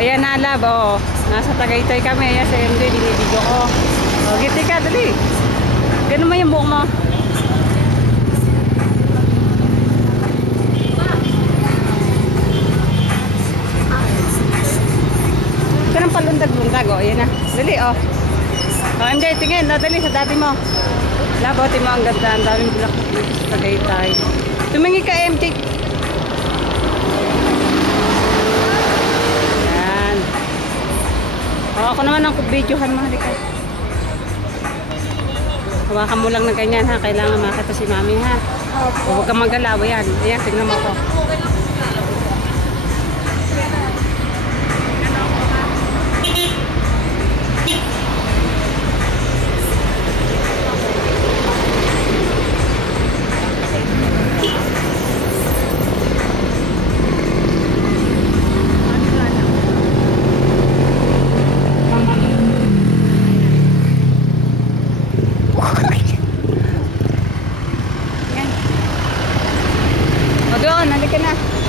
ayan na lab, oh. Nasa Tagaytay kami. Ayan sa MD, binibidyo ko. O, giti ka, dali. Ganun mo yung buhok mo. Ito ng palundag-lundag, oh. Ayan na. Dali, oh. O, MJ, tingin. Dali sa dati mo. Labote mo ang ganda. Ang daming black dito sa Tagaytay. Tumingi ka, MJ. Yan. O, ako naman ang videohan mo. Halika. Hawakan mo lang ng ganyan, ha. Kailangan makita si mami, ha. O, huwag kang magalaw. Yan. Ayan, tignan mo ko. O, doon. Halika na.